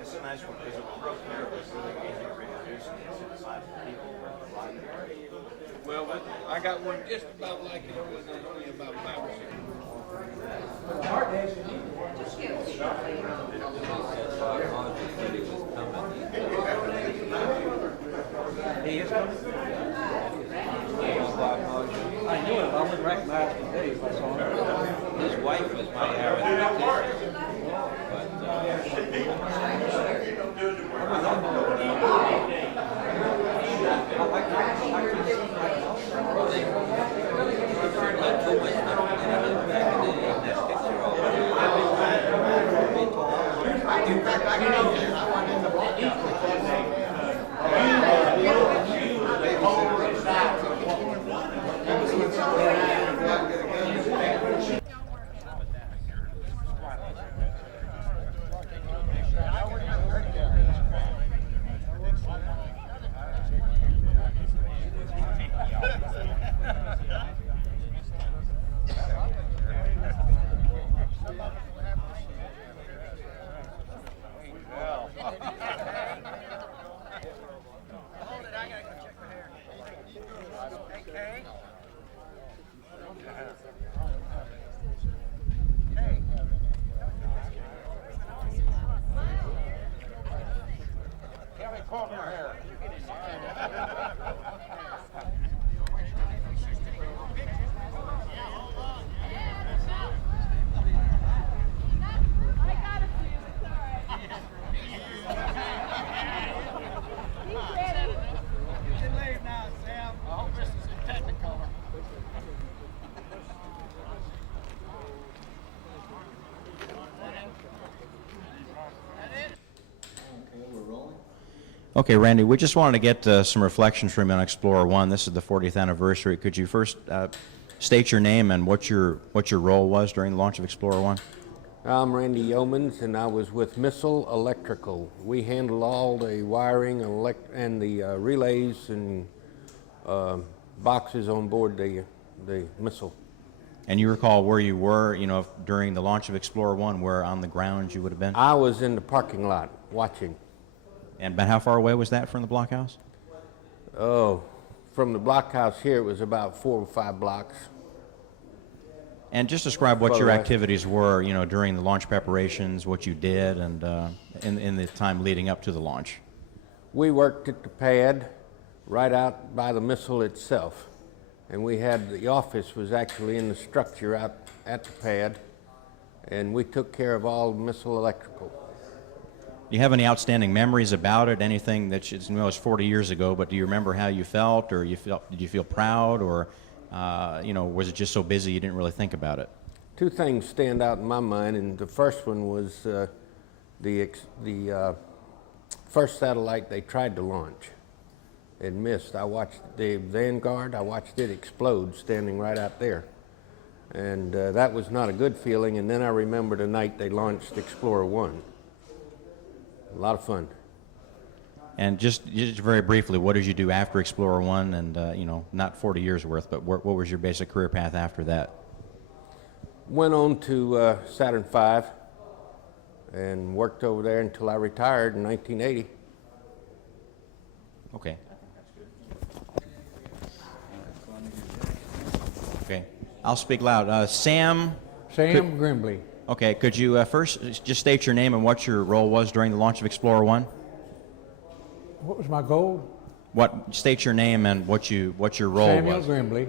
It's a nice one because it was real clear. It was really easy to reproduce and it's inside the people. Well, I got one just about like it, only there's only about 5 or 6. He is coming? I knew it, I wouldn't recognize him today if I saw him. His wife was my arithmetic. Okay, Randy, we just wanted to get some reflections from you on Explorer 1. This is the 40th anniversary. Could you first state your name and what your role was during the launch of Explorer 1? I'm Randy Yeomans, and I was with Missile Electrical. We handled all the wiring and the relays and boxes on board the missile. And you recall where you were, during the launch of Explorer 1, where on the ground you would have been? I was in the parking lot watching. And about how far away was that from the blockhouse? Oh, from the blockhouse here, it was about 4 or 5 blocks. And just describe what your activities were, during the launch preparations, what you did, and in the time leading up to the launch. We worked at the pad right out by the missile itself. And we had, the office was actually in the structure out at the pad, and we took care of all Missile Electrical. Do you have any outstanding memories about it? Anything that it was 40 years ago, but do you remember how you felt, or did you feel proud, or was it just so busy you didn't really think about it? 2 things stand out in my mind, and the first one was the first satellite they tried to launch. It missed. I watched the Vanguard. I watched it explode standing right out there, and that was not a good feeling. And then I remember the night they launched Explorer 1. A lot of fun. And just very briefly, what did you do after Explorer 1 and, not 40 years worth, but what was your basic career path after that? Went on to Saturn V and worked over there until I retired in 1980. Okay. Okay. I'll speak loud. Sam Grimbley. Okay, could you first just state your name and what your role was during the launch of Explorer 1? What was my goal? State your name and what your role Samuel was. Grimbley.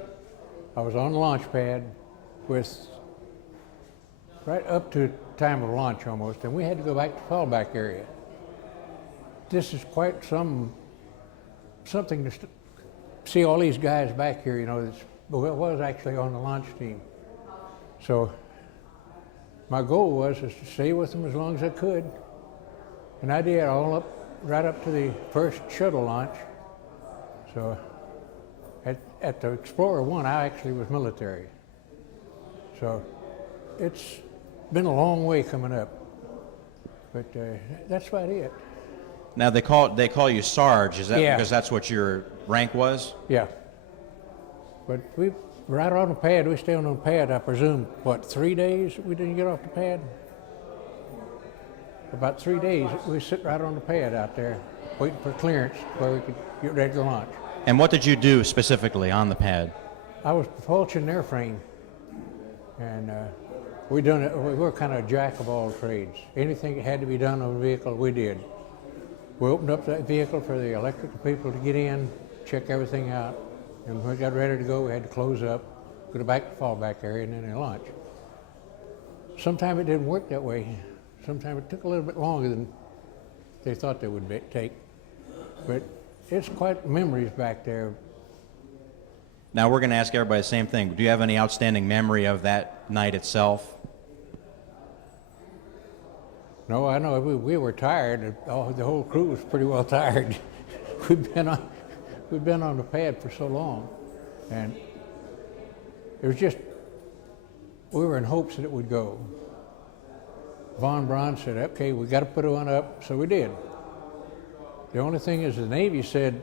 I was on the launch pad with right up to time of launch almost, and we had to go back to fallback area. This is quite something to see all these guys back here, that was actually on the launch team. So my goal was to stay with them as long as I could, and I did right up to the first shuttle launch. So At the Explorer 1, I actually was military. So it's been a long way coming up. But that's about it. Now they call you Sarge. Is that Yeah. because that's what your rank was? Yeah. But we right on the pad, we stayed on the pad, I presume, what, 3 days we didn't get off the pad? About 3 days, we sit right on the pad out there, waiting for clearance where we could get ready to launch. And what did you do specifically on the pad? I was propulsion airframe, and we were kind of a jack of all trades. Anything that had to be done on a vehicle, we did. We opened up that vehicle for the electrical people to get in, check everything out, and when we got ready to go, we had to close up, go to back to fallback area, and then they launch. Sometimes it didn't work that way. Sometimes it took a little bit longer than they thought they would take. But it's quite memories back there. Now we're going to ask everybody the same thing. Do you have any outstanding memory of that night itself? No, I know we were tired. The whole crew was pretty well tired. We've been on the pad for so long, and it was just we were in hopes that it would go. Von Braun said, "Okay, we got to put one up," so we did. The only thing is, the Navy said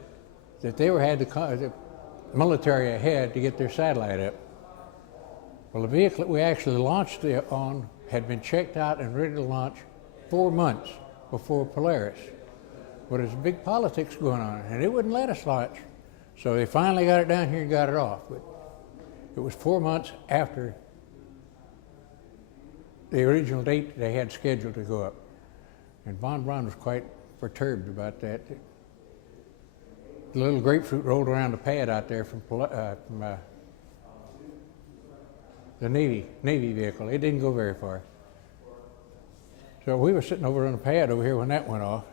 that they had the military ahead to get their satellite up. Well, the vehicle that we actually launched it on had been checked out and ready to launch 4 months before Polaris. But there's big politics going on, and it wouldn't let us launch. So they finally got it down here and got it off. But it was 4 months after the original date they had scheduled to go up. And Von Braun was quite perturbed about that. The little grapefruit rolled around the pad out there from the Navy vehicle. It didn't go very far. So we were sitting over on the pad over here when that went off.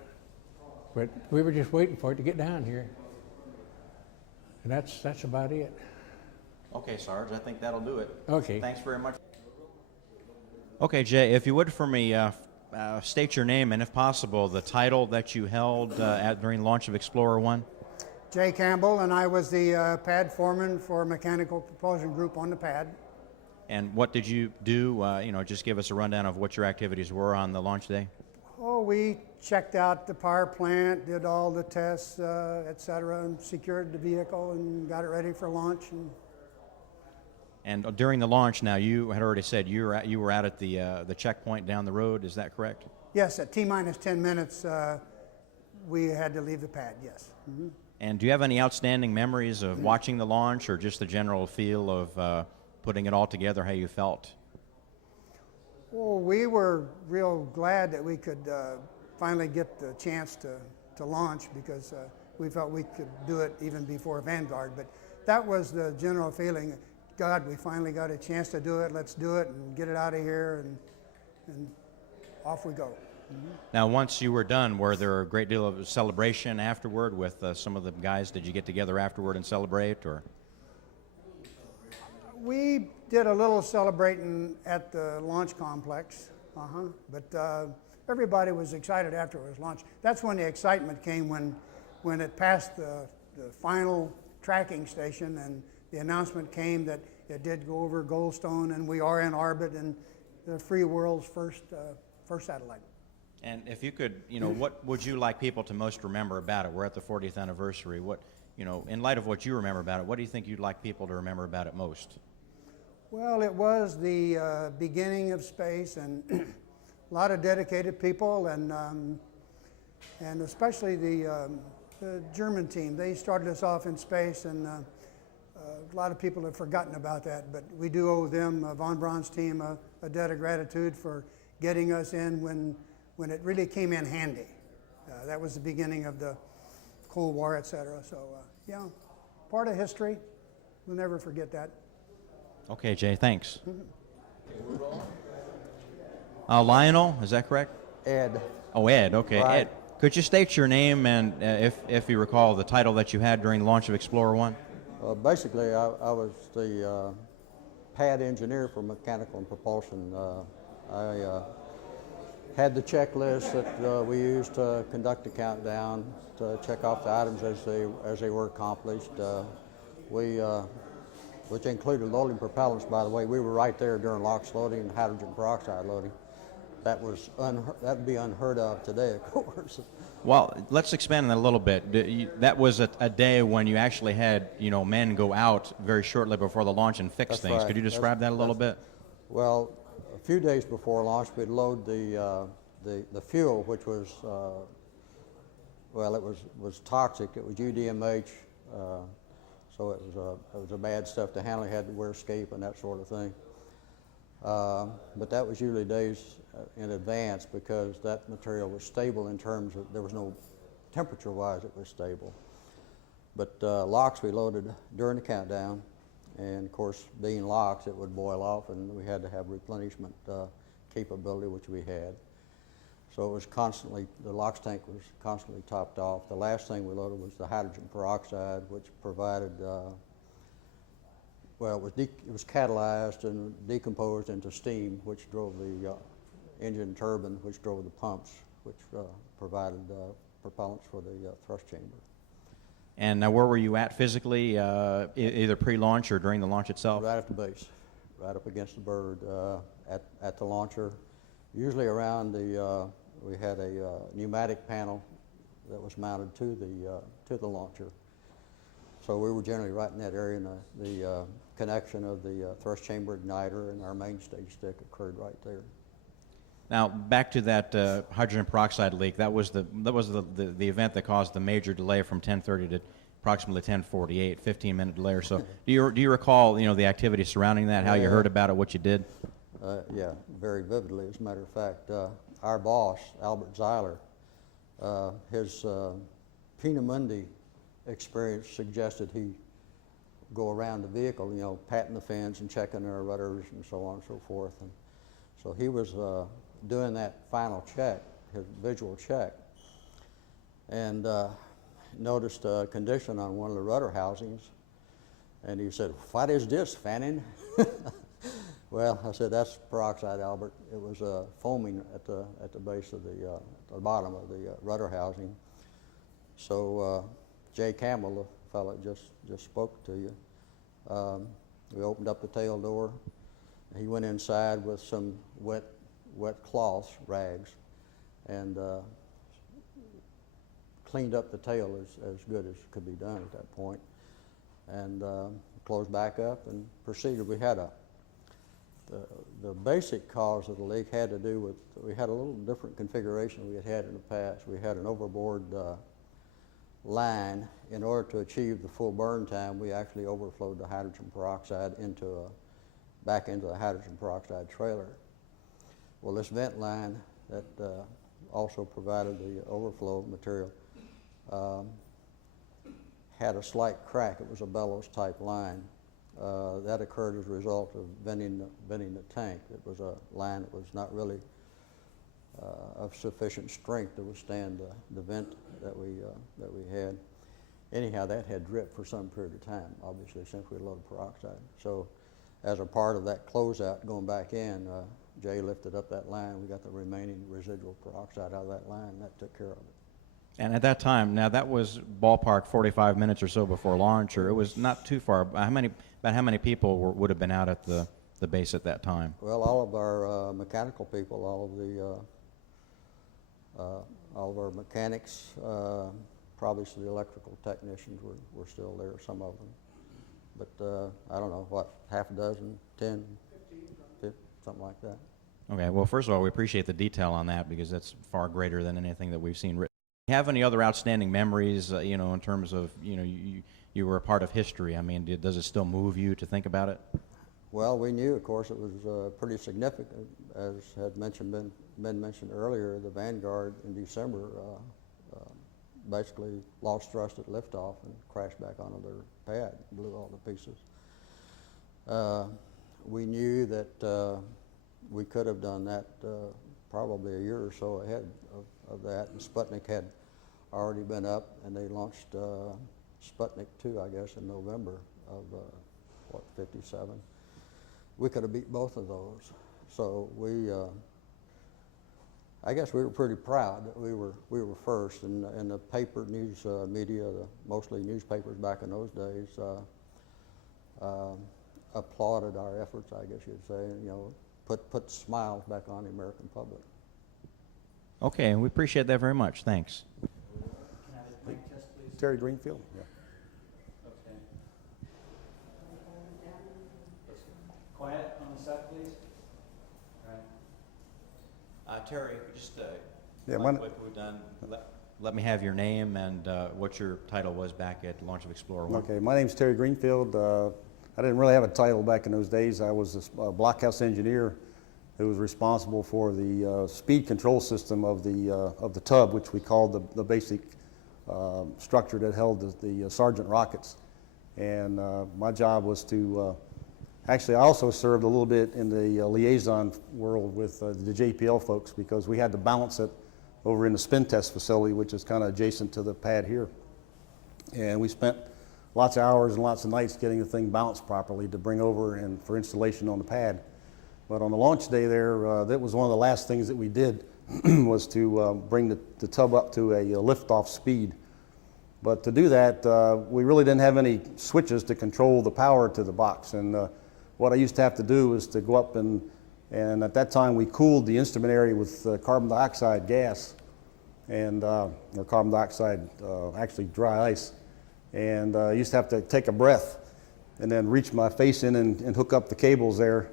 But we were just waiting for it to get down here. And that's about it. Okay, Sarge, I think that'll do it. Okay. Thanks very much. Okay, Jay, if you would for me, state your name and, if possible, the title that you held during the launch of Explorer 1. Jay Campbell, and I was the pad foreman for Mechanical Propulsion Group on the pad. And what did you do? Just give us a rundown of what your activities were on the launch day. Oh, we checked out the power plant, did all the tests, et cetera, and secured the vehicle and got it ready for launch. And during the launch, now you had already said you were out at the checkpoint down the road. Is that correct? Yes, at T-minus 10 minutes, we had to leave the pad, yes. Mm-hmm. And do you have any outstanding memories of watching the launch, or just the general feel of putting it all together, how you felt? Well, we were real glad that we could finally get the chance to launch, because we felt we could do it even before Vanguard. But that was the general feeling. God, we finally got a chance to do it. Let's do it and get it out of here, and off we go. Mm-hmm. Now, once you were done, were there a great deal of celebration afterward with some of the guys? Did you get together afterward and celebrate, or? We did a little celebrating at the launch complex, but everybody was excited after it was launched. That's when the excitement came, when it passed the final tracking station, and the announcement came that it did go over Goldstone, and we are in orbit, and the free world's first satellite. And if you could, what would you like people to most remember about it? We're at the 40th anniversary. What, in light of what you remember about it, what do you think you'd like people to remember about it most? Well, it was the beginning of space, and a lot of dedicated people, and especially the German team. They started us off in space, and a lot of people have forgotten about that, but we do owe them, Von Braun's team, a debt of gratitude for getting us in when it really came in handy. That was the beginning of the Cold War, et cetera. So, yeah, part of history. We'll never forget that. Okay, Jay, thanks. Lionel, is that correct? Ed. Oh, Ed, okay. Right. Ed, could you state your name and, if you recall, the title that you had during the launch of Explorer 1? Basically, I was the pad engineer for mechanical and propulsion. I had the checklist that we used to conduct a countdown, to check off the items as they were accomplished. which included loading propellants, by the way. We were right there during LOX loading and hydrogen peroxide loading. That'd be unheard of today, of course. Well, let's expand on that a little bit. That was a day when you actually had, men go out very shortly before the launch and fix That's things. right. Could you describe that a little bit? Well, a few days before launch, we'd load the fuel, which was it was toxic. It was UDMH, so it was a bad stuff to handle. You had to wear escape and that sort of thing. But that was usually days in advance because that material was stable in terms of there was no temperature-wise it was stable. But LOX we loaded during the countdown, and of course being LOX it would boil off, and we had to have replenishment capability, which we had. So it was constantly, the LOX tank was constantly topped off. The last thing we loaded was the hydrogen peroxide, which provided, it was catalyzed and decomposed into steam, which drove the engine turbine, which drove the pumps, which provided propellants for the thrust chamber. And now where were you at physically, either pre-launch or during the launch itself? Right at the base, right up against the bird at the launcher. Usually around we had a pneumatic panel that was mounted to the launcher. So we were generally right in that area, and the connection of the thrust chamber igniter and our main stage stick occurred right there. Now back to that hydrogen peroxide leak. That was the event that caused the major delay from 10:30 to approximately 10:48, 15-minute delay or so. Do you recall the activity surrounding that? How you heard about it? What you did? Yeah, very vividly. As a matter of fact, our boss, Albert Zeiler, his Pina Mundi experience suggested he go around the vehicle, patting the fins and checking our rudders and so on and so forth. And so he was doing that final check, his visual check, and noticed a condition on one of the rudder housings. And he said, "What is this, Fanning?" Well, I said, "That's peroxide, Albert." It was foaming at the base of the bottom of the rudder housing. So Jay Campbell, the fellow that just spoke to you, we opened up the tail door. He went inside with some wet cloths, rags, and cleaned up the tail as good as could be done at that point, and closed back up and proceeded. We had the basic cause of the leak had to do with, we had a little different configuration we had in the past. We had an overboard line. In order to achieve the full burn time, we actually overflowed the hydrogen peroxide back into the hydrogen peroxide trailer. Well, this vent line that also provided the overflow material had a slight crack. It was a bellows type line. That occurred as a result of venting the tank. It was a line that was not really of sufficient strength to withstand the vent that we had. Anyhow, that had dripped for some period of time, obviously, since we loaded peroxide. So as a part of that closeout going back in, Jay lifted up that line. We got the remaining residual peroxide out of that line, and that took care of it. And at that time, now that was ballpark 45 minutes or so before launch, or it was not too far. About how many people would have been out at the base at that time? Well, all of our mechanical people, all of our mechanics, probably some of the electrical technicians were still there, some of them. But I don't know, what, half a dozen, 10, 15, something like that. Okay, well, first of all, we appreciate the detail on that because that's far greater than anything that we've seen written. Do you have any other outstanding memories, in terms of, you were a part of history? I mean, does it still move you to think about it? Well, we knew, of course, it was pretty significant. As had been mentioned earlier, the Vanguard in December basically lost thrust at liftoff and crashed back onto their pad, blew all to pieces. We knew that we could have done that probably a year or so ahead of that, and Sputnik had already been up, and they launched Sputnik 2, I guess, in November of, 57. We could have beat both of those. So I guess we were pretty proud that we were first, and the paper news media, mostly newspapers back in those days, applauded our efforts, I guess you'd say, you know, put smiles back on the American public. Okay, we appreciate that very much. Thanks. Terry Greenfield? Yeah. Quiet on the side, please. Terry, just Yeah, like what we've done, let me have your name and what your title was back at the launch of Explorer 1. Okay, my name's Terry Greenfield. I didn't really have a title back in those days. I was a blockhouse engineer who was responsible for the speed control system of the tub, which we called the basic structure that held the Sergeant rockets. And my job was to actually, I also served a little bit in the liaison world with the JPL folks, because we had to balance it over in the spin test facility, which is kind of adjacent to the pad here. And we spent lots of hours and lots of nights getting the thing balanced properly to bring over and for installation on the pad. But on the launch day there, that was one of the last things that we did was to bring the tub up to a liftoff speed. But to do that, we really didn't have any switches to control the power to the box. And what I used to have to do was to go up and at that time we cooled the instrument area with carbon dioxide gas and or carbon dioxide, actually dry ice. And I used to have to take a breath and then reach my face in and hook up the cables there.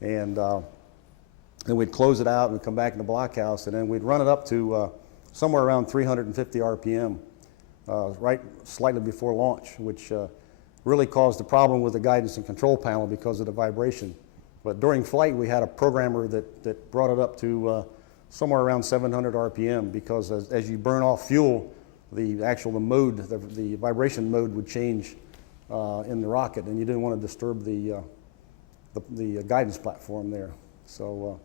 And then we'd close it out and come back in the blockhouse, and then we'd run it up to somewhere around 350 RPM, right slightly before launch, which really caused a problem with the guidance and control panel because of the vibration. But during flight, we had a programmer that brought it up to somewhere around 700 RPM, because as you burn off fuel, the mode, the vibration mode would change in the rocket, and you didn't want to disturb the guidance platform there. So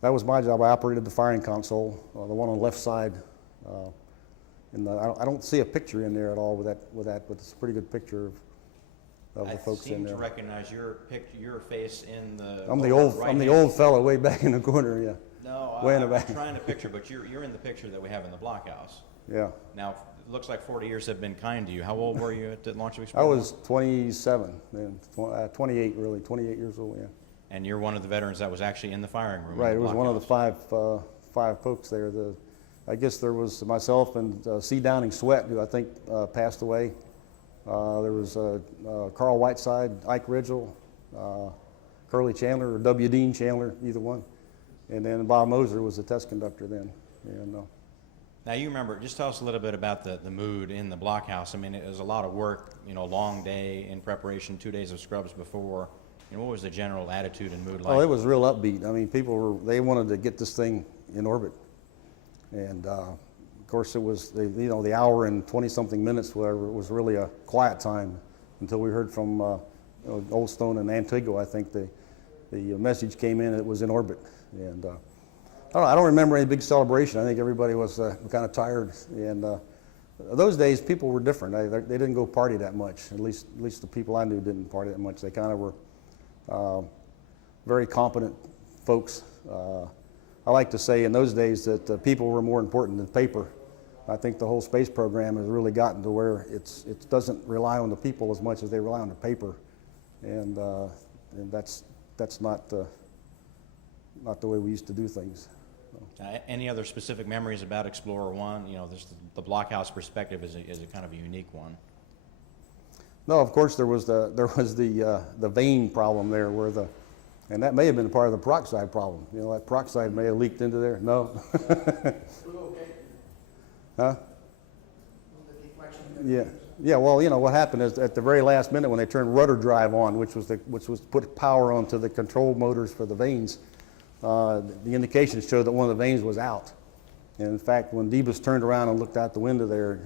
that was my job. I operated the firing console, the one on the left side. I don't see a picture in there at all with that, but it's a pretty good picture of the folks in there. I seem to recognize your face in the. I'm the old fellow way back in the corner. Yeah. No, way in the I'm back. trying to picture, but you're in the picture that we have in the blockhouse. Yeah. Now, it looks like 40 years have been kind to you. How old were you at the launch of I Explorer? was 27, then 28 really, 28 years old. Yeah. And you're one of the veterans that was actually in the firing room. Right. in It the was one of the blockhouse. five folks there. I guess there was myself and C. Downing Sweat, who I think passed away. There was Carl Whiteside, Ike Ridgel, Curly Chandler, or W. Dean Chandler, either one. And then Bob Moser was the test conductor then. And, Now you remember, just tell us a little bit about the mood in the blockhouse. I mean, it was a lot of work, a long day in preparation, 2 days of scrubs before. What was the general attitude and mood like? Oh, it was real upbeat. I mean, they wanted to get this thing in orbit. And of course it was, the hour and 20-something minutes, whatever, it was really a quiet time until we heard from Old Stone and Antigua. I think the message came in, it was in orbit. And I don't remember any big celebration. I think everybody was kind of tired. And those days, people were different. They didn't go party that much. At least the people I knew didn't party that much. They kind of were very competent folks. I like to say in those days that people were more important than paper. I think the whole space program has really gotten to where it doesn't rely on the people as much as they rely on the paper, and that's not the way we used to do things. Any other specific memories about Explorer 1? The blockhouse perspective is a kind of a unique one. No, of course there was the vane problem there, and that may have been part of the peroxide problem. That peroxide may have leaked into there. No. Huh? Yeah. Yeah. Well, what happened is at the very last minute when they turned rudder drive on, which was put power onto the control motors for the vanes, the indications showed that one of the vanes was out. And in fact, when Debus turned around and looked out the window there,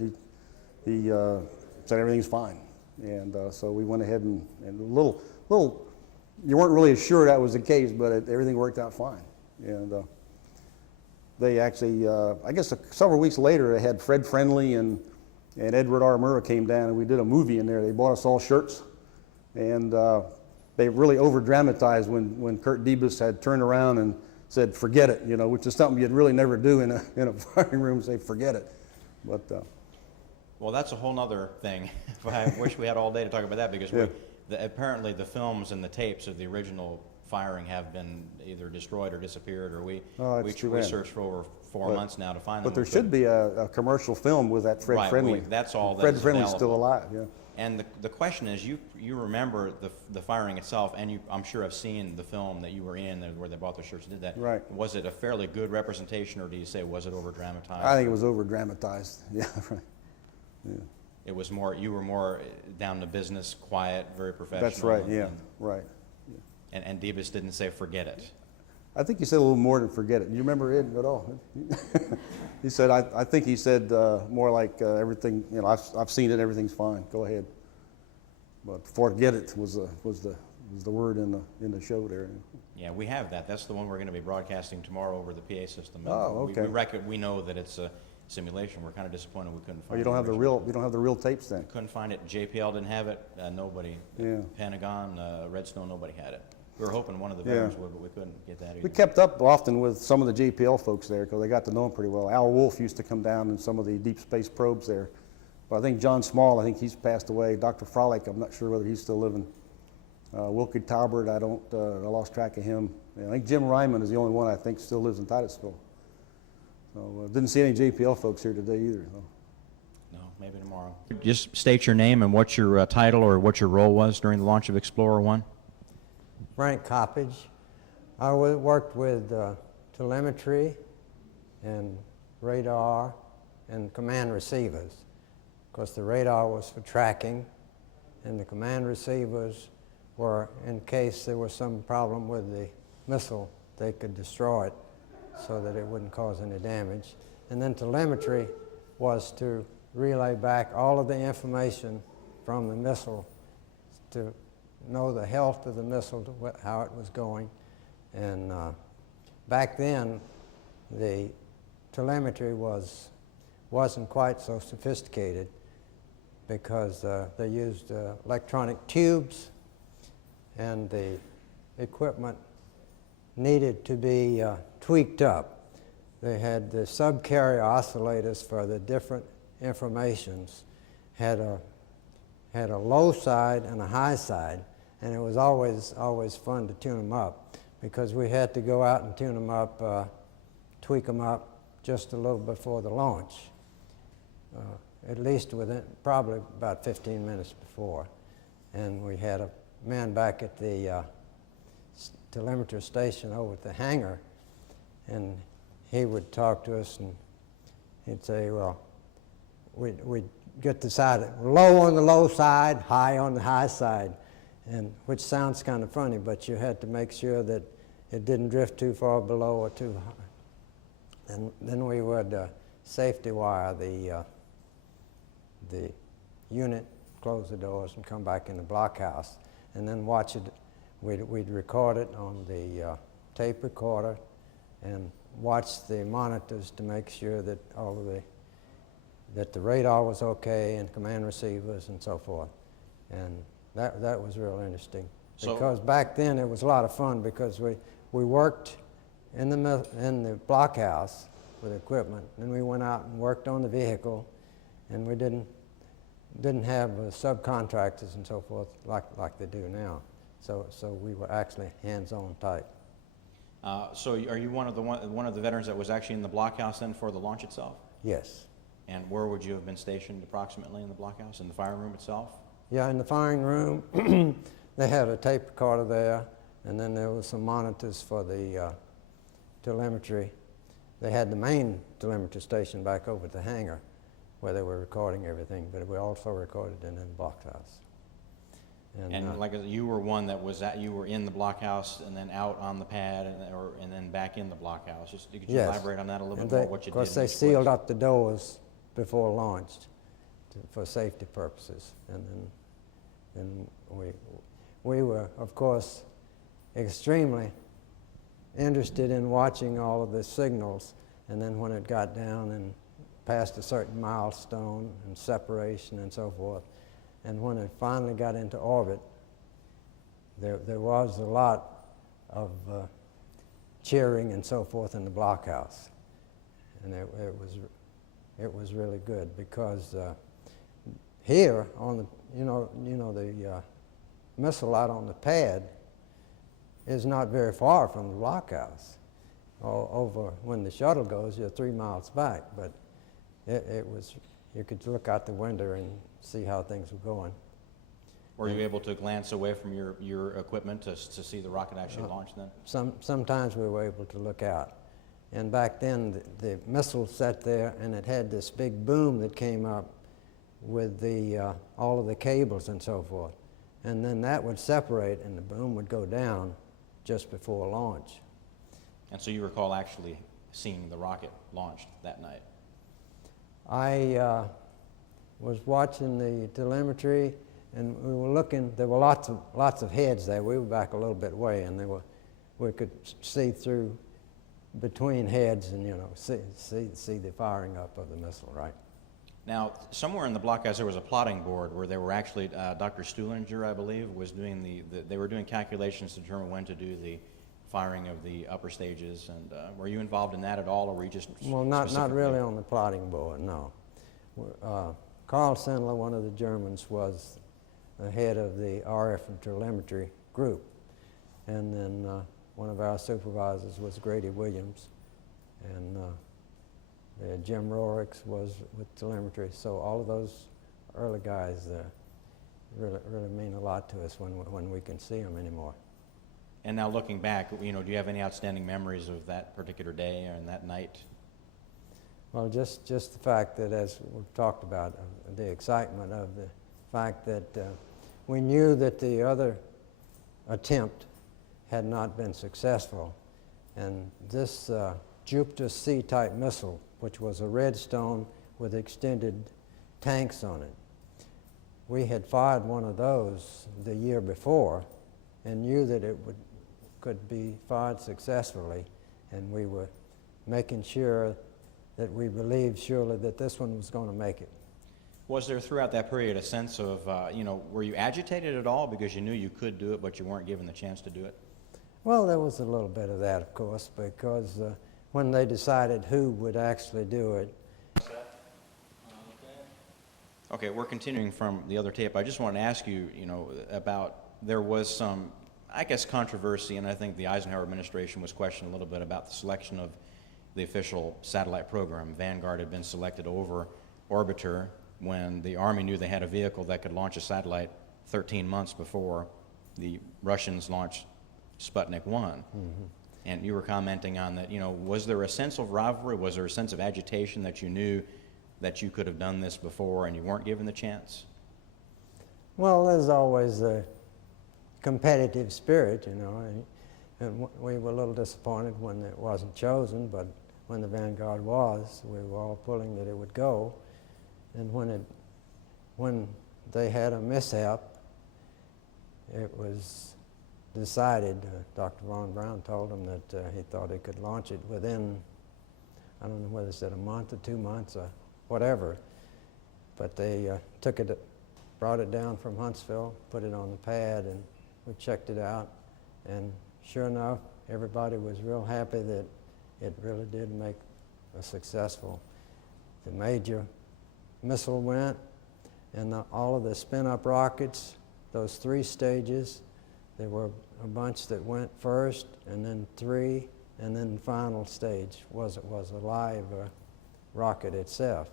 he said everything's fine. And so we went ahead and a little. You weren't really sure that was the case, but everything worked out fine. And they actually, I guess several weeks later, they had Fred Friendly and Edward R. Murrah came down, and we did a movie in there. They bought us all shirts, and they really over-dramatized when Kurt Debus had turned around and said, "Forget it," which is something you'd really never do in a firing room, say, "Forget it." But Well, that's a whole nother thing. I wish we had all day to talk about that because Yeah. Apparently the films and the tapes of the original firing have been either destroyed or disappeared, or we it's too bad. searched for over 4 months now to find them. But there We should couldn't. be a commercial film with that Fred Right, Friendly. that's all Fred that's Friendly's still available. alive, yeah. And the question is, you remember the firing itself, and I'm sure have seen the film that you were in where they bought the shirts and did that. Right. Was it a fairly good representation, or do you say was it over dramatized? I think it was over dramatized, yeah, right. It was more. You were more down to business, quiet, very professional. That's right, yeah, right. And Debus didn't say forget it. I think he said a little more than forget it. You remember it at all? He said, I think he said more like everything, you know, I've seen it, everything's fine, go ahead. But forget it was the word in the show there. Yeah, we have that. That's the one we're going to be broadcasting tomorrow over the PA system. Oh, okay. We know that it's a simulation. We're kind of disappointed we couldn't find Oh, you don't have the original. real, you don't have the real tapes then? Couldn't find it. JPL didn't have it. Nobody. Yeah. Pentagon, Redstone, nobody had it. We were hoping one of the veterans would, but we couldn't get that either. We kept up often with some of the JPL folks there because they got to know them pretty well. Al Wolf used to come down in some of the deep space probes there. But I think John Small, I think he's passed away. Dr. Frolic, I'm not sure whether he's still living. Wilkie Talbert, I lost track of him. Yeah, I think Jim Ryman is the only one I think still lives in Titusville. So didn't see any JPL folks here today either. So. No, maybe tomorrow. Just state your name and what your title or what your role was during the launch of Explorer 1. Frank Coppage. I worked with telemetry and radar and command receivers. Of course, the radar was for tracking, and the command receivers were in case there was some problem with the missile, they could destroy it so that it wouldn't cause any damage. And then telemetry was to relay back all of the information from the missile to know the health of the missile, how it was going. And back then, the telemetry wasn't quite so sophisticated because they used electronic tubes, and the equipment needed to be tweaked up. They had the subcarrier oscillators for the different informations, had a low side and a high side, and it was always fun to tune them up because we had to go out and tune them up, tweak them up just a little before the launch, at least within probably about 15 minutes before. And we had a man back at the telemetry station over at the hangar, and he would talk to us and he'd say, well, we'd get the side low on the low side, high on the high side, and which sounds kind of funny, but you had to make sure that it didn't drift too far below or too high. And then we would safety wire the unit, close the doors, and come back in the blockhouse, and then watch it. We'd record it on the tape recorder and watch the monitors to make sure that that the radar was okay and command receivers and so forth. And that was real interesting. Because back then it was a lot of fun because we worked in the blockhouse with equipment, and we went out and worked on the vehicle, and we didn't have subcontractors and so forth like they do now. So we were actually hands-on type. So are you one of the veterans that was actually in the blockhouse then for the launch itself? Yes. And where would you have been stationed approximately in the blockhouse? In the fire room itself? Yeah, in the firing room, they had a tape recorder there, and then there was some monitors for the telemetry. They had the main telemetry station back over at the hangar where they were recording everything, but we also recorded it in the blockhouse. And like you were one that was you were in the blockhouse and then out on the pad and then back in the blockhouse. Could you elaborate on that a little bit more? What you did? Of course, they sealed up the doors before launch for safety purposes, and then we were, of course, extremely interested in watching all of the signals. And then when it got down and past a certain milestone and separation and so forth, and when it finally got into orbit, there was a lot of cheering and so forth in the blockhouse, and it was really good because here on the, the missile out on the pad is not very far from the blockhouse. Over when the shuttle goes, you're 3 miles back, but it was, you could look out the window and see how things were going. Were you able to glance away from your equipment to see the rocket actually launch then? Sometimes we were able to look out. And back then, the missile sat there, and it had this big boom that came up with the all of the cables and so forth. And then that would separate, and the boom would go down just before launch. And so you recall actually seeing the rocket launched that night? I was watching the telemetry, and we were looking. There were lots of heads there. We were back a little bit way, and we could see through between heads, and see the firing up of the missile. Right. Now, somewhere in the blockhouse there was a plotting board where they were actually Dr. Stuhlinger, I believe, was doing they were doing calculations to determine when to do the firing of the upper stages. And were you involved in that at all, or were you just well, not really on the plotting board, no. Carl Sendler, one of the Germans, was the head of the RF and telemetry group, and then one of our supervisors was Grady Williams, and Jim Rorix was with telemetry. So all of those early guys really mean a lot to us when we can see them anymore. And now looking back, do you have any outstanding memories of that particular day and that night? Well, just the fact that, as we've talked about, the excitement of the fact that we knew that the other attempt had not been successful, and this Jupiter C-type missile, which was a Redstone with extended tanks on it, we had fired one of those the year before and knew that it could be fired successfully, and we were making sure that we believed surely that this one was going to make it. Was there throughout that period a sense of, were you agitated at all because you knew you could do it but you weren't given the chance to do it? Well, there was a little bit of that, of course, because when they decided who would actually do it. Okay, we're continuing from the other tape. I just wanted to ask you, about, there was some, I guess, controversy, and I think the Eisenhower administration was questioned a little bit about the selection of the official satellite program. Vanguard had been selected over Orbiter when the Army knew they had a vehicle that could launch a satellite 13 months before the Russians launched Sputnik 1. Mm-hmm. And you were commenting on that, was there a sense of rivalry? Was there a sense of agitation that you knew that you could have done this before and you weren't given the chance? Well, there's always a competitive spirit, and we were a little disappointed when it wasn't chosen, but when the Vanguard was, we were all pulling that it would go. And when they had a mishap, it was decided, Dr. Von Braun told them that he thought he could launch it within, I don't know whether it said a month or 2 months or whatever, but they took it, brought it down from Huntsville, put it on the pad, and we checked it out, and sure enough, everybody was real happy that it really did make a successful. The major missile went, and all of the spin-up rockets, those 3 stages, there were a bunch that went first, and then 3, and then the final stage was a live rocket itself,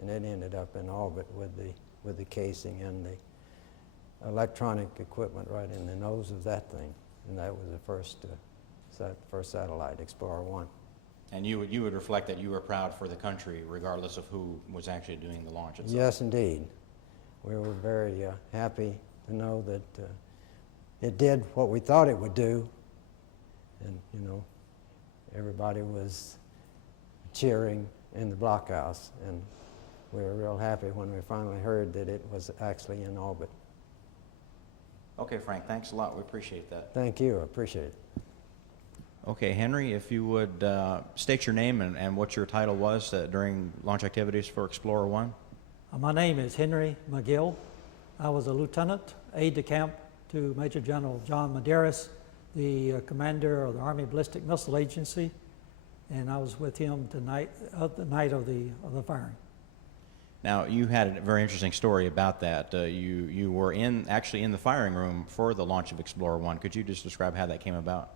and it ended up in orbit with the casing and the electronic equipment right in the nose of that thing, and that was the first satellite, Explorer 1. And you would reflect that you were proud for the country, regardless of who was actually doing the launch itself. Yes, indeed. We were very happy to know that it did what we thought it would do, and everybody was cheering in the blockhouse, and we were real happy when we finally heard that it was actually in orbit. Okay, Frank, thanks a lot. We appreciate that. Thank you. I appreciate it. Okay, Henry, if you would state your name and what your title was during launch activities for Explorer 1. My name is Henry McGill. I was a lieutenant, aide-de-camp to Major General John Medeiros, the commander of the Army Ballistic Missile Agency, and I was with him the night of the firing. Now, you had a very interesting story about that. You were actually in the firing room for the launch of Explorer 1. Could you just describe how that came about?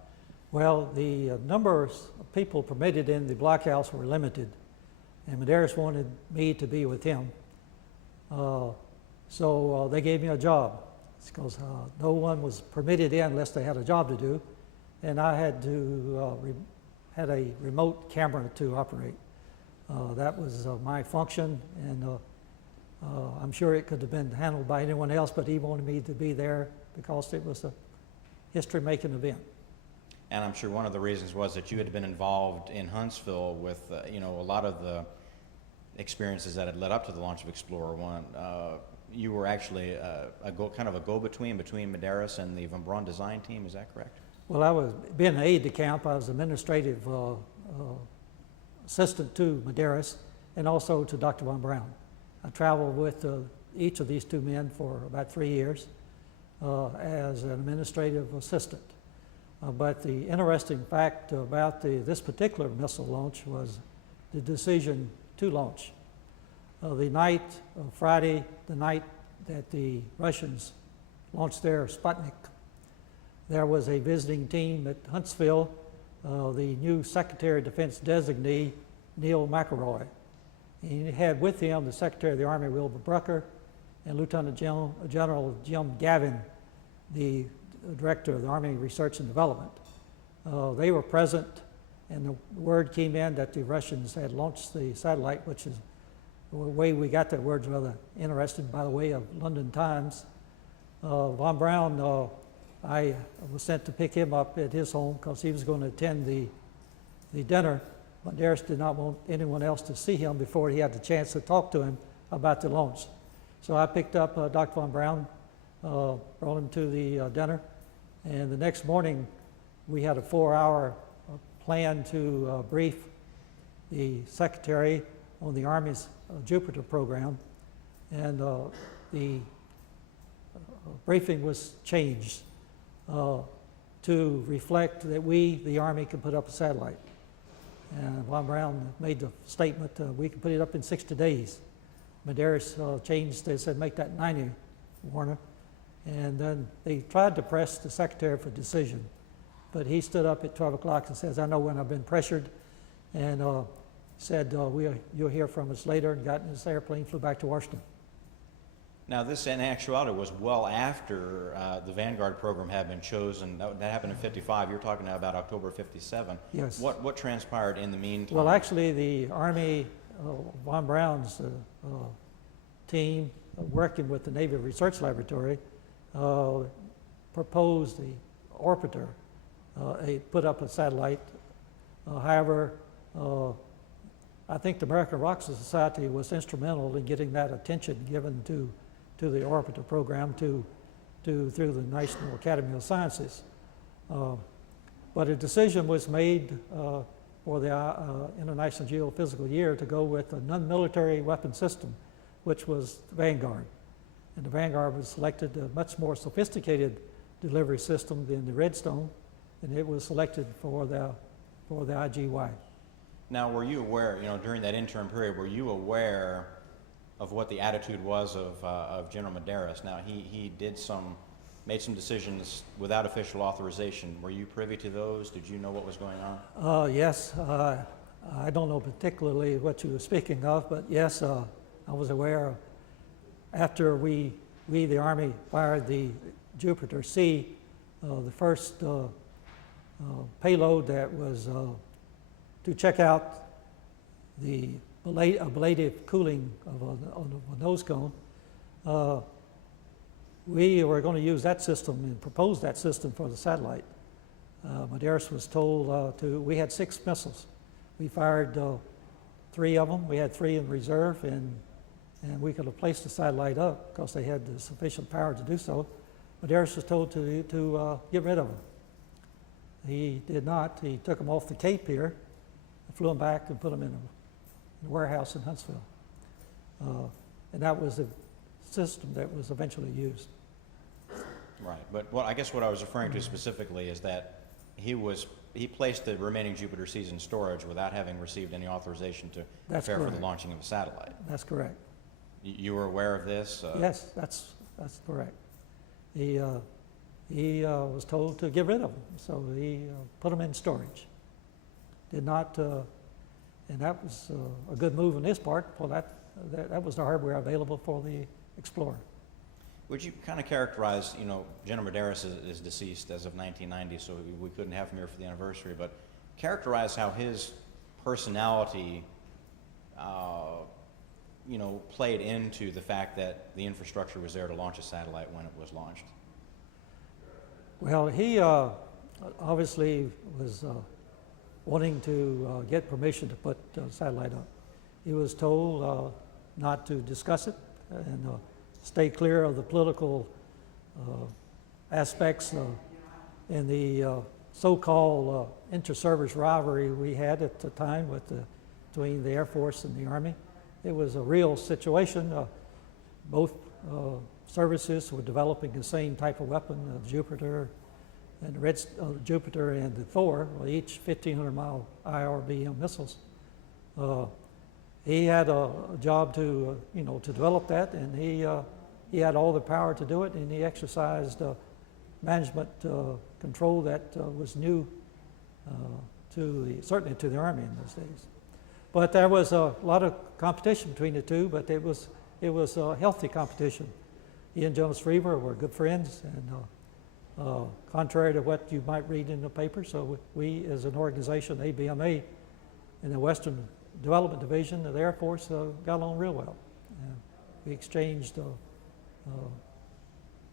Well, the numbers of people permitted in the blockhouse were limited, and Medeiros wanted me to be with him. So they gave me a job. It's because no one was permitted in unless they had a job to do, and I had to had a remote camera to operate. That was my function, and I'm sure it could have been handled by anyone else, but he wanted me to be there because it was a history-making event. And I'm sure one of the reasons was that you had been involved in Huntsville with, a lot of the experiences that had led up to the launch of Explorer 1. You were actually kind of a go-between between Medeiros and the Von Braun design team, is that correct? Well, I was being an aide-de-camp. I was administrative assistant to Medeiros and also to Dr. Von Braun. I traveled with each of these two men for about 3 years as an administrative assistant. But the interesting fact about this particular missile launch was the decision to launch. The night of Friday, the night that the Russians launched their Sputnik, there was a visiting team at Huntsville, the new Secretary of Defense designee, Neil McElroy. He had with him the Secretary of the Army, Wilbur Brucker, and Lieutenant General Jim Gavin, the Director of the Army Research and Development. They were present, and the word came in that the Russians had launched the satellite, which is the way we got that word, rather interesting, by the way of London Times. Von Braun, I was sent to pick him up at his home because he was going to attend the dinner. Medeiros did not want anyone else to see him before he had the chance to talk to him about the launch. So I picked up Dr. Von Braun, brought him to the dinner, and the next morning we had a 4-hour plan to brief the Secretary on the Army's Jupiter program, and the briefing was changed to reflect that we, the Army, could put up a satellite. And Von Braun made the statement, we can put it up in 60 days. Medeiros changed, they said, make that 90, Warner. And then they tried to press the Secretary for decision. But he stood up at 12 o'clock and says, I know when I've been pressured, and said, you'll hear from us later, and got in his airplane, flew back to Washington. Now, this in actuality was well after the Vanguard program had been chosen. That happened in '55. You're talking now about October '57. Yes. What transpired in the meantime? Well, actually, the Army, Von Braun's team, working with the Navy Research Laboratory, proposed the orbiter, put up a satellite. However, I think the American Rocket Society was instrumental in getting that attention given to the orbiter program through the National Academy of Sciences. But a decision was made for the International Geophysical Year to go with a non-military weapon system, which was the Vanguard. And the Vanguard was selected a much more sophisticated delivery system than the Redstone, and it was selected for the IGY. Now, were you aware, during that interim period, were you aware of what the attitude was of General Medeiros? Now, he made some decisions without official authorization. Were you privy to those? Did you know what was going on? Yes, I don't know particularly what you were speaking of, but yes, I was aware. After we the Army, fired the Jupiter C, the first payload that was to check out the ablative cooling of a nose cone. We were going to use that system and propose that system for the satellite. Medeiros was told we had 6 missiles. We fired 3 of them. We had 3 in reserve, and we could have placed the satellite up because they had the sufficient power to do so. Medeiros was told to get rid of them. He did not. He took them off the Cape here, flew them back and put them in a warehouse in Huntsville. And that was the system that was eventually used. Right, but I guess what I was referring to specifically is that he placed the remaining Jupiter Cs in storage without having received any authorization to prepare for the launching of a satellite. That's correct. You were aware of this? Yes, that's correct. He was told to get rid of them, so he put them in storage. Did not, and that was a good move on his part, for that was the hardware available for the Explorer. Would you kind of characterize, General Medeiros is deceased as of 1990, so we couldn't have him here for the anniversary, but characterize how his personality, played into the fact that the infrastructure was there to launch a satellite when it was launched. Well, he obviously was wanting to get permission to put satellite up. He was told not to discuss it and stay clear of the political aspects in the so-called inter-service rivalry we had at the time between the Air Force and the Army. It was a real situation. Both services were developing the same type of weapon, Jupiter and Jupiter and the Thor, each 1,500-mile IRBM missiles. He had a job to develop that, and he had all the power to do it, and he exercised management control that was new certainly to the Army in those days. But there was a lot of competition between the two, but it was a healthy competition. He and General Schriever were good friends, and contrary to what you might read in the paper, so we as an organization, ABMA, in the Western Development Division of the Air Force, got along real well. We exchanged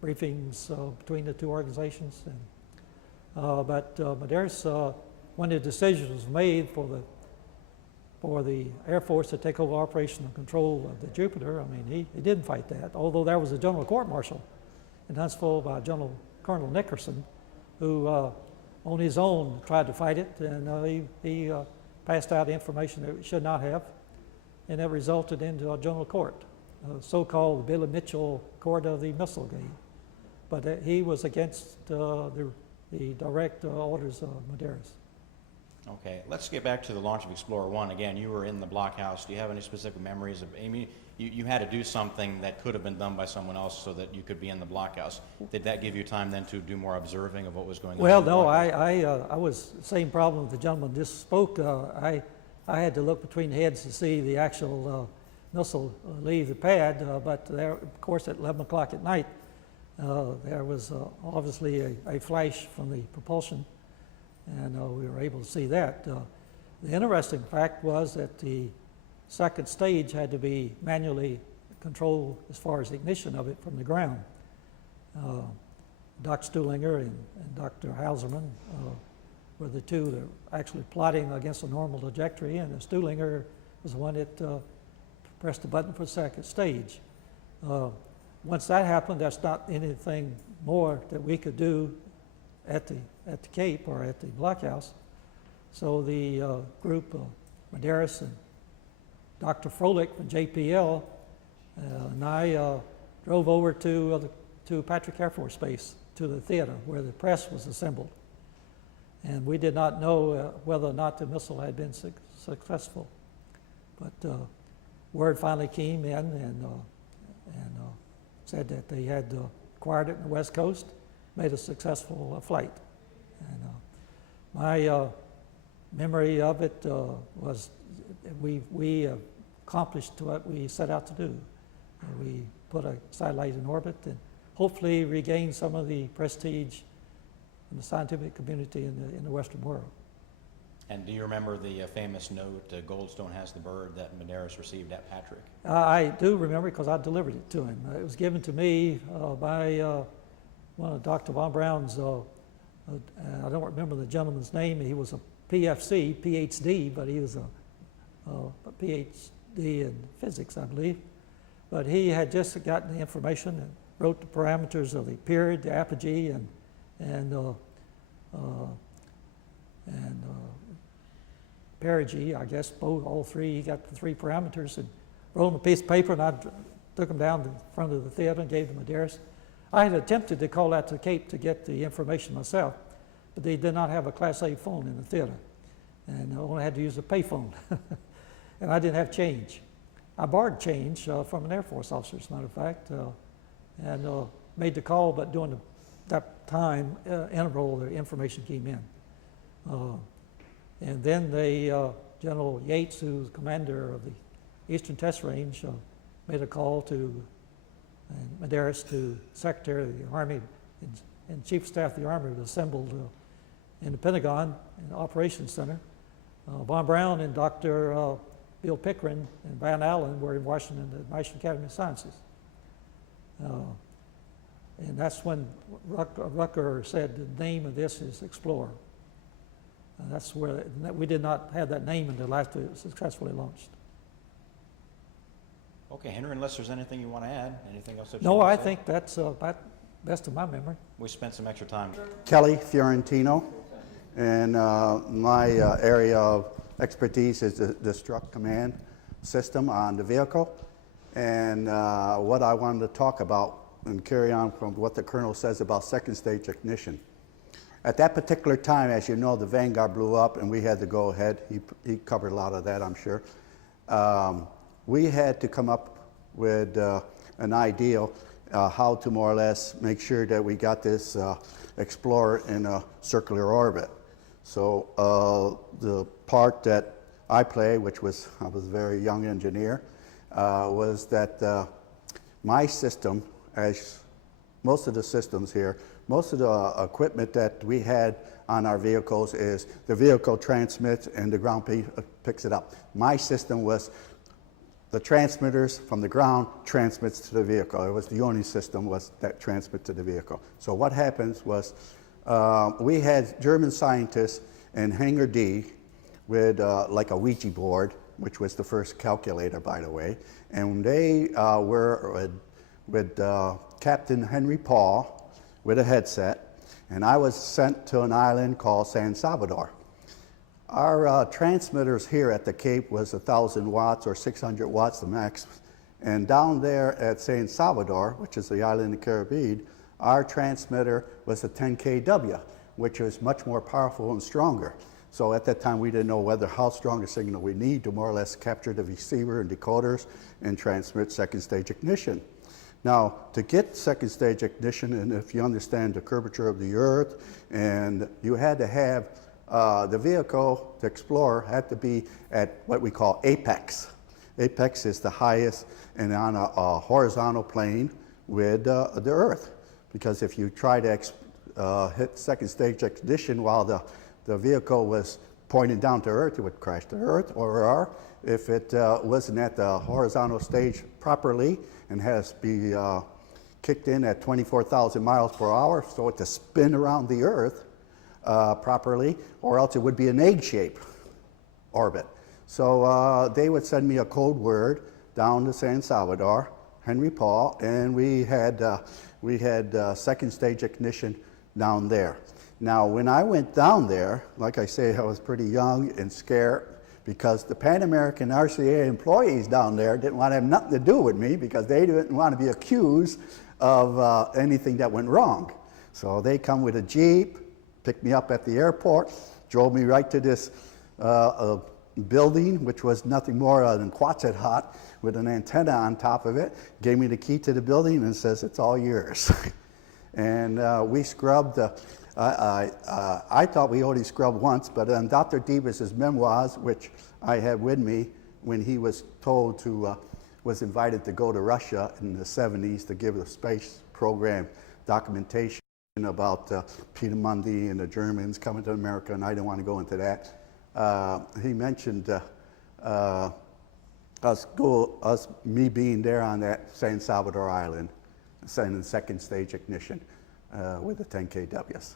briefings between the two organizations. But Medeiros, when the decision was made for the Air Force to take over operational control of the Jupiter, I mean, he didn't fight that, although there was a general court-martial in Huntsville by Colonel Nickerson, who on his own tried to fight it, and he passed out information that he should not have, and that resulted into a general court, so-called Billy Mitchell Court of the Missile Game. But he was against the direct orders of Medeiros. Okay, let's get back to the launch of Explorer 1. Again, you were in the blockhouse. Do you have any specific memories of, you had to do something that could have been done by someone else so that you could be in the blockhouse. Did that give you time then to do more observing of what was going on? Well, no, I was the same problem the gentleman just spoke. I had to look between heads to see the actual missile leave the pad, but there, of course, at 11 o'clock at night, there was obviously a flash from the propulsion, and we were able to see that. The interesting fact was that the second stage had to be manually controlled as far as the ignition of it from the ground. Dr. Stuhlinger and Dr. Hauserman were the two that were actually plotting against a normal trajectory, and Stuhlinger was the one that pressed the button for the second stage. Once that happened, there's not anything more that we could do at the Cape or at the blockhouse. So the group, Medeiros and Dr. Froelich from JPL, and I drove over to Patrick Air Force Base, to the theater where the press was assembled. And we did not know whether or not the missile had been successful. But word finally came in and said that they had acquired it in the West Coast, made a successful flight. And my memory of it was we accomplished what we set out to do. We put a satellite in orbit and hopefully regain some of the prestige in the scientific community in the Western world. And do you remember the famous note, Goldstone has the bird, that Medeiros received at Patrick? I do remember because I delivered it to him. It was given to me by one of Dr. Von Braun's, I don't remember the gentleman's name. He was a PhD, but he was a PhD in physics, I believe. But he had just gotten the information and wrote the parameters of the period, the apogee, and perigee, I guess, all three. He got the three parameters and wrote them a piece of paper, and I took them down to the front of the theater and gave them to Medeiros. I had attempted to call out to the Cape to get the information myself, but they did not have a Class A phone in the theater, and I only had to use a pay phone, and I didn't have change. I borrowed change from an Air Force officer, as a matter of fact, and made the call, but during that time interval, the information came in. And then General Yates, who's commander of the Eastern Test Range, made a call to Medeiros, to Secretary of the Army and Chief of Staff of the Army, was assembled in the Pentagon, in the Operations Center. Von Braun and Dr. Bill Pickering and Van Allen were in Washington at the National Academy of Sciences. And that's when Rucker said the name of this is Explorer. That's where we did not have that name until after it was successfully launched. Okay, Henry, unless there's anything you want to add, anything else that you No, want I to say? think that's about best of my memory. We spent some extra time. Kelly Fiorentino, and my area of expertise is the struct command system on the vehicle. And what I wanted to talk about and carry on from what the colonel says about second stage ignition. At that particular time, as you know, the Vanguard blew up and we had to go ahead. He covered a lot of that, I'm sure. We had to come up with an ideal how to more or less make sure that we got this Explorer in a circular orbit. So the part that I play, which was, I was a very young engineer, was that my system, as most of the systems here, most of the equipment that we had on our vehicles is the vehicle transmits and the ground picks it up. My system was the transmitters from the ground transmits to the vehicle. It was the only system was that transmit to the vehicle. So what happens was we had German scientists in Hangar D with like a Ouija board, which was the first calculator, by the way, and they were with Captain Henry Paul with a headset, and I was sent to an island called San Salvador. Our transmitters here at the Cape was 1,000 watts or 600 watts the max, and down there at San Salvador, which is the island of the Caribbean, our transmitter was a 10 kW, which was much more powerful and stronger. So at that time we didn't know how strong a signal we need to more or less capture the receiver and decoders and transmit second stage ignition. Now, to get second stage ignition, and if you understand the curvature of the Earth, and you had to have the vehicle, the Explorer, had to be at what we call apex. Apex is the highest and on a horizontal plane with the Earth. Because if you try to hit second stage ignition while the vehicle was pointing down to Earth, it would crash to Earth, or if it wasn't at the horizontal stage properly and has to be kicked in at 24,000 miles per hour, so it to spin around the Earth properly, or else it would be an egg-shaped orbit. So they would send me a code word down to San Salvador, Henry Paul, and we had second stage ignition down there. Now, when I went down there, like I say, I was pretty young and scared because the Pan American RCA employees down there didn't want to have nothing to do with me because they didn't want to be accused of anything that went wrong. So they come with a Jeep, picked me up at the airport, drove me right to this building, which was nothing more than Quonset hut with an antenna on top of it, gave me the key to the building and says, it's all yours. And we scrubbed, I thought we only scrubbed once, but in Dr. Davis's memoirs, which I had with me when he was told to, was invited to go to Russia in the 70s to give a space program documentation about Peter Mundy and the Germans coming to America, and I didn't want to go into that. He mentioned me being there on that San Salvador Island, sending second stage ignition with the 10 kWs.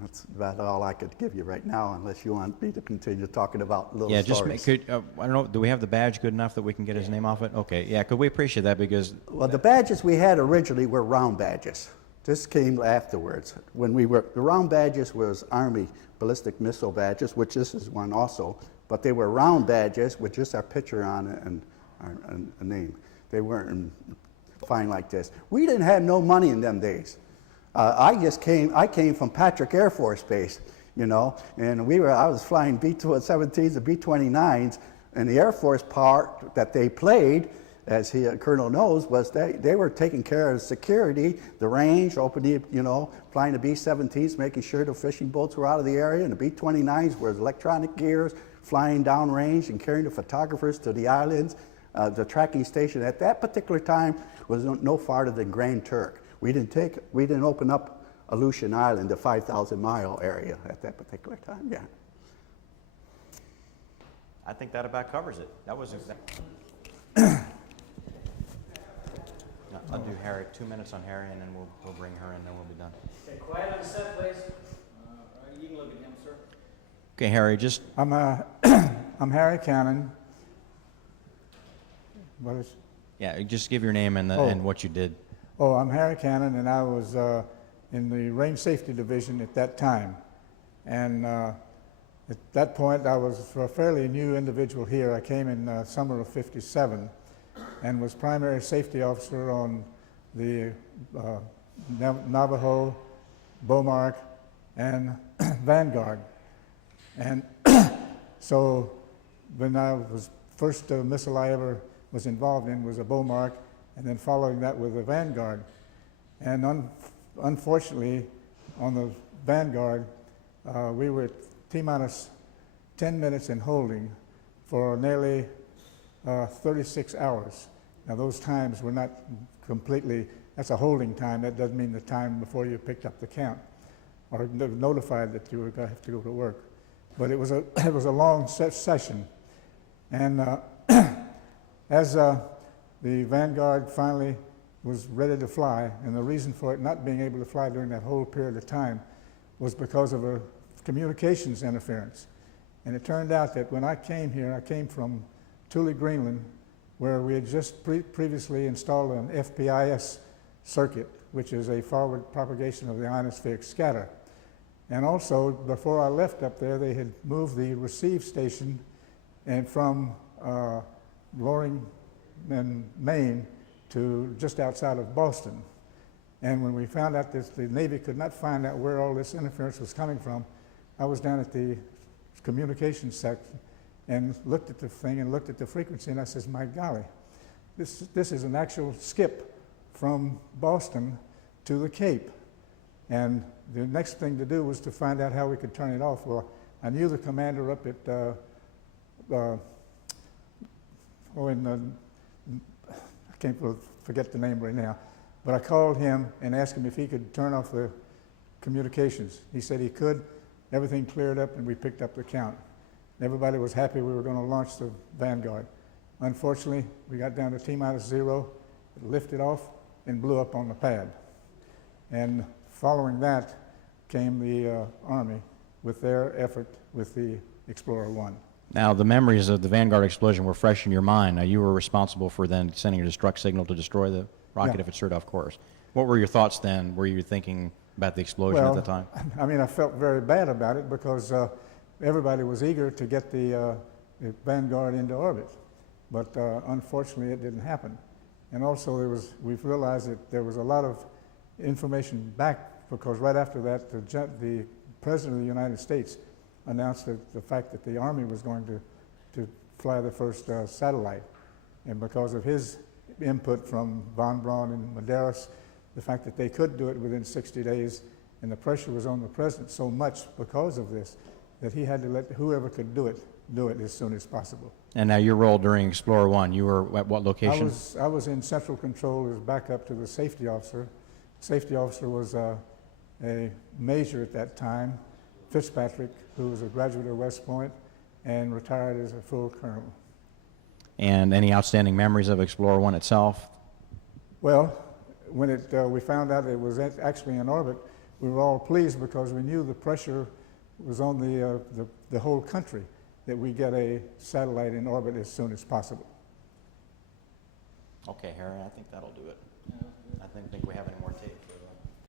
That's about all I could give you right now, unless you want me to continue talking about little stories. Just I don't know, do we have the badge good enough that we can get his name off it? Okay, yeah, could we appreciate that because... Well, the badges we had originally were round badges. This came afterwards. When we were, the round badges was Army ballistic missile badges, which this is one also, but they were round badges with just our picture on it and a name. They weren't fine like this. We didn't have no money in them days. I came from Patrick Air Force Base, you know, and I was flying B-17s and B-29s And the Air Force part that they played, as Colonel knows, was they were taking care of security, the range, opening, flying the B-17s, making sure the fishing boats were out of the area, and the B-29s were electronic gears, flying downrange and carrying the photographers to the islands. The tracking station at that particular time was no farther than Grand Turk. We didn't open up Aleutian Island, the 5,000-mile area at that particular time. Yeah. I think that about covers it. That was I'll do Harry, 2 minutes on Harry, and then we'll bring her in, then we'll be done. Okay, quiet on the set, please. You can look at him, sir. Okay, Harry, just I'm I'm Harry Cannon. What is? yeah, just give your name and and what you did. Oh, I'm Harry Cannon, and I was in the Range Safety Division at that time. And at that point, I was a fairly new individual here. I came in summer of '57, and was primary safety officer on the Navajo, Beaumark, and Vanguard. And so when I was first missile I ever was involved in was a Beaumark, and then following that with the Vanguard. And unfortunately, on the Vanguard, we were at T-minus 10 minutes in holding for nearly 36 hours. Now those times were not completely, that's a holding time. That doesn't mean the time before you picked up the count or notified that you were going to have to go to work. But it was a long session. And as the Vanguard finally was ready to fly, and the reason for it not being able to fly during that whole period of time was because of a communications interference. And it turned out that when I came here, I came from Thule, Greenland, where we had just previously installed an FPIS circuit, which is a forward propagation of the ionospheric scatter. And also, before I left up there, they had moved the receive station and from Loring, Maine, to just outside of Boston. And when we found out that the Navy could not find out where all this interference was coming from, I was down at the communications section and looked at the thing and looked at the frequency, and I says, my golly, this is an actual skip from Boston to the Cape. And the next thing to do was to find out how we could turn it off. Well, I knew the commander up at, I can't forget the name right now, but I called him and asked him if he could turn off the communications. He said he could. Everything cleared up, and we picked up the count. Everybody was happy we were going to launch the Vanguard. Unfortunately, we got down to T-minus 0, it lifted off, and blew up on the pad. And following that came the Army with their effort with the Explorer 1. Now, the memories of the Vanguard explosion were fresh in your mind. Now, you were responsible for then sending a destruct signal to destroy the rocket if it steered off course. What were your thoughts then? Were you thinking about the explosion at the time? I mean, I felt very bad about it because everybody was eager to get the Vanguard into orbit. But unfortunately, it didn't happen. And also, we've realized that there was a lot of information back, because right after that, the President of the United States announced the fact that the Army was going to fly the first satellite. And because of his input from von Braun and Medeiros, the fact that they could do it within 60 days, and the pressure was on the President so much because of this, that he had to let whoever could do it as soon as possible. And now your role during Explorer 1, you were at what location? I was in Central Control as backup to the safety officer. Safety officer was a major at that time, Fitzpatrick, who was a graduate of West Point and retired as a full colonel. And any outstanding memories of Explorer 1 itself? Well, when we found out it was actually in orbit, we were all pleased because we knew the pressure was on the whole country that we get a satellite in orbit as soon as possible. Okay, Harry, I think that'll do it. I don't think we have any more tape.